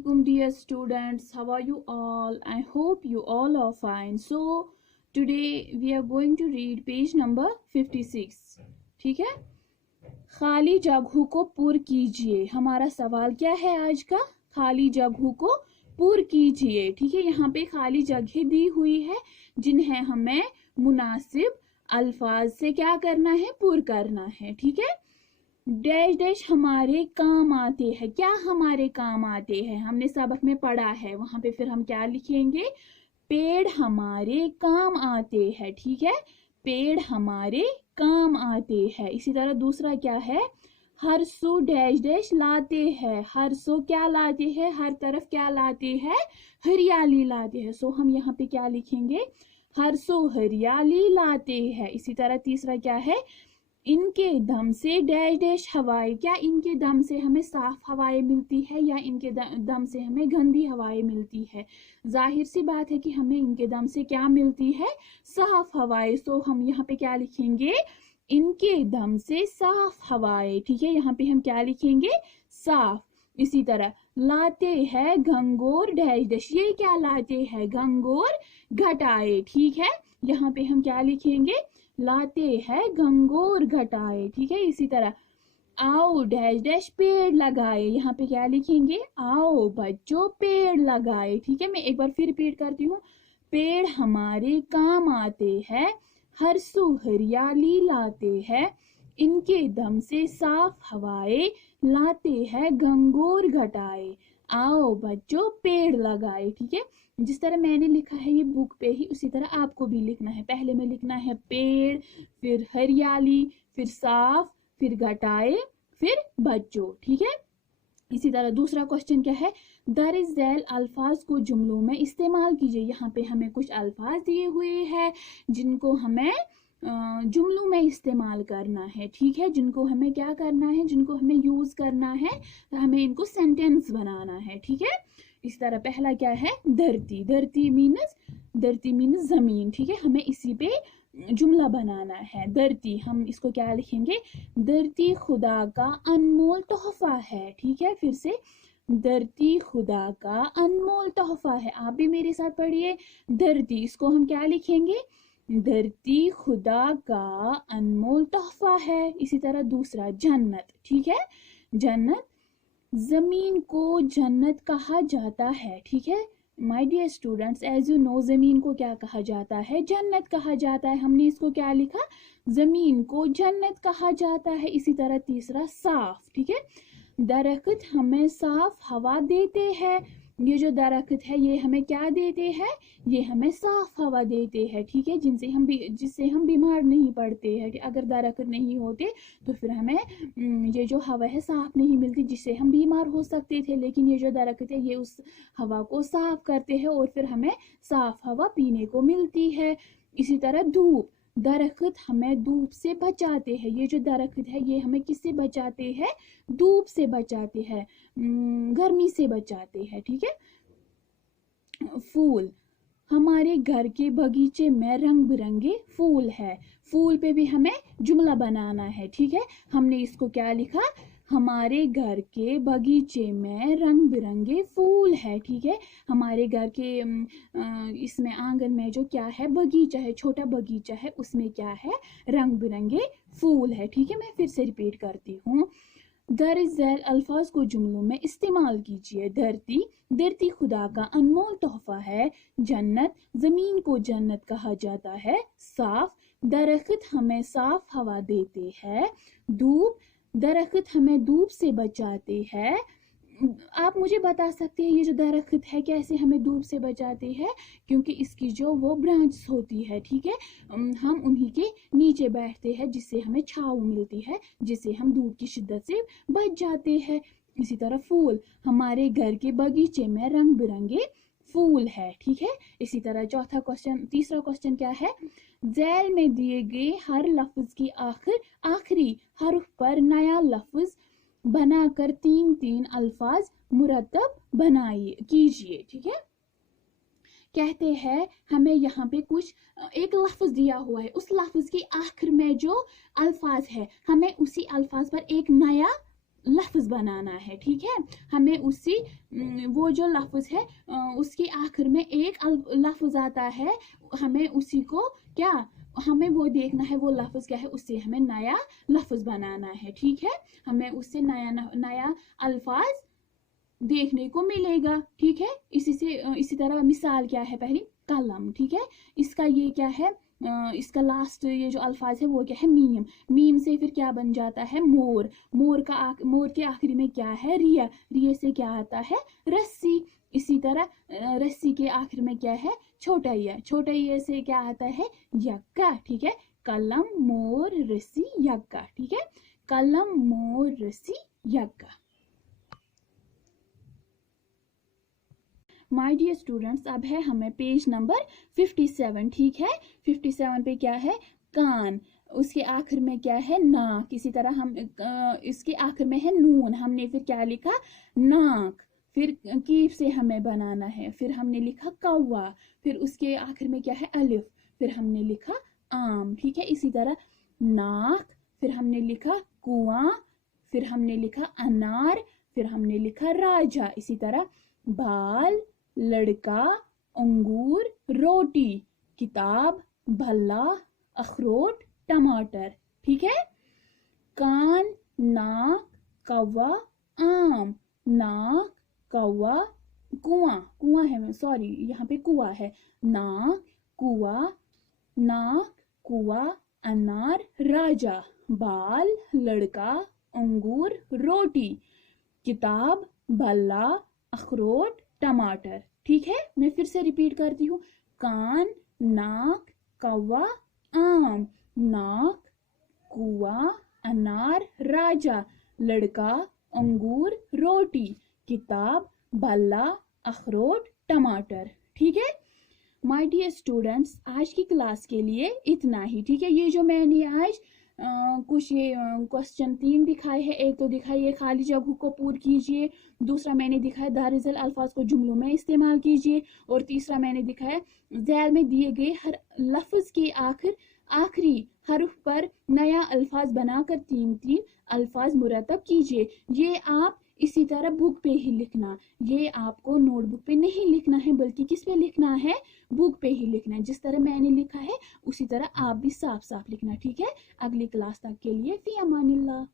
Assalamualaikum dear students, how are you all? I hope you all are fine. So today we are going to read page number 56. ठीक है, खाली जगहों को पूर कीजिए. हमारा सवाल क्या है आज का? खाली जगहों को पूर कीजिए. ठीक है, यहाँ पे खाली जगह दी हुई है जिन्हें हमें मुनासिब अल्फाज से क्या करना है? पूर करना है. ठीक है, डैश डैश हमारे काम आते हैं. क्या हमारे काम आते हैं? हमने सबक में पढ़ा है. वहां पे फिर हम क्या लिखेंगे? पेड़ हमारे काम आते हैं. ठीक है, पेड़ हमारे काम आते हैं. इसी तरह दूसरा क्या है? हर सो डैश डैश लाते हैं. हर सो क्या लाते हैं? हर तरफ क्या लाते हैं? हरियाली लाते हैं. सो हम यहाँ पे क्या लिखेंगे? हर सो हरियाली लाते हैं. इसी तरह तीसरा क्या है? इनके दम से डैश डैश हवाएं. क्या इनके दम से हमें साफ हवाएं मिलती है या इनके दम से हमें गंदी हवाएं मिलती है? जाहिर सी बात है कि हमें इनके दम से क्या मिलती है? साफ हवाएं. सो हम यहाँ पे क्या लिखेंगे? इनके दम से साफ हवाएं. ठीक है, यहाँ पे हम क्या लिखेंगे? साफ. इसी तरह लाते हैं गंगोर डैश डैश. ये क्या लाते हैं? गंगोर घटाए. ठीक है, यहाँ पे हम क्या लिखेंगे? लाते हैं गंगोर घटाए. ठीक है, इसी तरह आओ डैश डैश पेड़ लगाए. यहाँ पे क्या लिखेंगे? आओ बच्चों पेड़ लगाए. ठीक है, मैं एक बार फिर रिपीट करती हूँ. पेड़ हमारे काम आते हैं, हर सू हरियाली लाते हैं, इनके दम से साफ हवाएं लाते हैं गंगोर घटाए, आओ बच्चों पेड़ लगाए. ठीक है, जिस तरह मैंने लिखा है ये बुक पे ही उसी तरह आपको भी लिखना है. पहले में लिखना है पेड़, फिर हरियाली, फिर साफ, फिर घटाए, फिर बच्चों. ठीक है, इसी तरह दूसरा क्वेश्चन क्या है? दर झैल अल्फाज को जुमलों में इस्तेमाल कीजिए. यहाँ पे हमें कुछ अल्फाज दिए हुए हैं जिनको हमें जुमलों में इस्तेमाल करना है. ठीक है, जिनको हमें क्या करना है? जिनको हमें यूज करना है, तो हमें इनको सेंटेंस बनाना है. ठीक है, इस तरह पहला क्या है? धरती. धरती मीन्स जमीन. ठीक है, हमें इसी पे जुमला बनाना है. धरती, हम इसको क्या लिखेंगे? धरती खुदा का अनमोल तोहफा है. ठीक है, फिर से धरती खुदा का अनमोल तोहफा है. आप भी मेरे साथ पढ़िए. धरती, इसको हम क्या लिखेंगे? धरती खुदा का अनमोल तोहफा है. इसी तरह दूसरा जन्नत. ठीक है, जन्नत, जमीन को जन्नत कहा जाता है. ठीक है my dear students, as you know जमीन को क्या कहा जाता है? जन्नत कहा जाता है. हमने इसको क्या लिखा? जमीन को जन्नत कहा जाता है. इसी तरह तीसरा साफ. ठीक है, दरख्त हमें साफ हवा देते हैं. ये जो दरख्त है ये हमें क्या देते हैं? ये हमें साफ हवा देते हैं. ठीक है, जिससे हम बीमार नहीं पड़ते हैं. अगर दरख्त नहीं होते तो फिर हमें ये जो हवा है साफ नहीं मिलती, जिससे हम बीमार हो सकते थे. लेकिन ये जो दरख्त है ये उस हवा को साफ करते हैं और फिर हमें साफ हवा पीने को मिलती है. इसी तरह धूप, दरख्त हमें धूप से बचाते हैं. ये जो दरख्त है ये हमें किससे बचाते हैं? धूप से बचाते हैं, गर्मी से बचाते हैं. ठीक है, फूल, हमारे घर के बगीचे में रंग बिरंगे फूल है. फूल पे भी हमें जुमला बनाना है. ठीक है, हमने इसको क्या लिखा? हमारे घर के बगीचे में रंग बिरंगे फूल है. ठीक है, हमारे घर के इसमें आंगन में जो क्या है? बगीचा है, छोटा बगीचा है, उसमें क्या है? रंग बिरंगे फूल है. ठीक है, मैं फिर से रिपीट करती हूँ. दर झैल अल्फाज को जुमलों में इस्तेमाल कीजिए. धरती, धरती खुदा का अनमोल तोहफा है. जन्नत, जमीन को जन्नत कहा जाता है. साफ, दरख्त हमें साफ हवा देते हैं. धूप, दरख्त हमें धूप से बचाते हैं. आप मुझे बता सकते हैं ये जो दरख्त है कैसे हमें धूप से बचाते हैं? क्योंकि इसकी जो वो ब्रांच होती है. ठीक है, हम उन्हीं के नीचे बैठते हैं जिससे हमें छांव मिलती है, जिससे हम धूप की शिद्दत से बच जाते हैं. इसी तरह फूल, हमारे घर के बगीचे में रंग बिरंगे फूल है. ठीक है, इसी तरह तीसरा क्वेश्चन क्या है? झैल में दिए गए हर लफ्ज की आखिरी हर्फ पर नया लफ्ज बनाकर 3-3 अल्फाज मुरतब कीजिए. ठीक है, कहते हैं हमें यहाँ पे कुछ एक लफ्ज दिया हुआ है, उस लफ्ज के आखिर में जो अल्फाज है हमें उसी अल्फाज पर एक नया लफ्ज़ बनाना है, ठीक है। हमें उसी वो जो लफ्ज़ है उसके आखिर में एक लफ्ज़ आता है, हमें उसी को क्या, हमें वो देखना है वो लफ्ज़ क्या है, उससे हमें नया लफ्ज़ बनाना है, ठीक है। हमें उससे नया अल्फाज देखने को मिलेगा, ठीक है। इसी तरह मिसाल क्या है, पहली कलम, ठीक है। इसका ये क्या है, इसका लास्ट ये जो अल्फाज है वो क्या है, मीम। मीम से फिर क्या बन जाता है, मोर। मोर के आखिरी में क्या है, रिया। रिया से क्या आता है, रस्सी। इसी तरह रस्सी के आखिर में क्या है, छोटा ये। छोटा ये से क्या आता है, यक्का, ठीक है। कलम मोर रस्सी यक्का, ठीक है। कलम मोर रस्सी यक्का। माय डियर स्टूडेंट्स, अब है हमें पेज नंबर 57, ठीक है। 57 पे क्या है, कान। उसके आखिर में क्या है, नाक। इसी तरह हम इसके आखिर में है नून, हमने फिर क्या लिखा, नाक। फिर कीफ से हमें बनाना है, फिर हमने लिखा कौवा। फिर उसके आखिर में क्या है, अलिफ। फिर हमने लिखा आम, ठीक है। इसी तरह नाक, फिर हमने लिखा कुआं, फिर हमने लिखा अनार, फिर हमने लिखा राजा। इसी तरह बाल, लड़का, अंगूर, रोटी, किताब, भल्ला, अखरोट, टमाटर, ठीक है। कान, नाक, कौवा, आम। नाक, कौवा, कुआं। कुआं है, सॉरी यहाँ पे कुआं है। नाक, कुआं, नाक, कुआं, अनार, राजा। बाल, लड़का, अंगूर, रोटी, किताब, भल्ला, अखरोट, टमाटर, ठीक है। मैं फिर से रिपीट करती हूँ, कान, नाक, कौवा, आम। नाक, कुआं, अनार, राजा, लड़का, अंगूर, रोटी, किताब, भल्ला, अखरोट, टमाटर, ठीक है। माय डियर स्टूडेंट्स, आज की क्लास के लिए इतना ही, ठीक है। ये जो मैंने आज कुछ ये क्वेश्चन 3 दिखाए हैं, एक तो दिखाइए खाली जगह को पूर कीजिए, दूसरा मैंने दिखाया दारिजल अल्फाज को जुमलों में इस्तेमाल कीजिए, और तीसरा मैंने दिखाया ज़ैल में दिए गए हर लफ्ज़ के आखिरी हर्फ पर नया अल्फाज बनाकर 3-3 अल्फाज मुरतब कीजिए। ये आप इसी तरह बुक पे ही लिखना, ये आपको नोटबुक पे नहीं लिखना है, बल्कि किस पे लिखना है, बुक पे ही लिखना है। जिस तरह मैंने लिखा है उसी तरह आप भी साफ साफ लिखना, ठीक है। अगली क्लास तक के लिए फी अमानिल्लाह।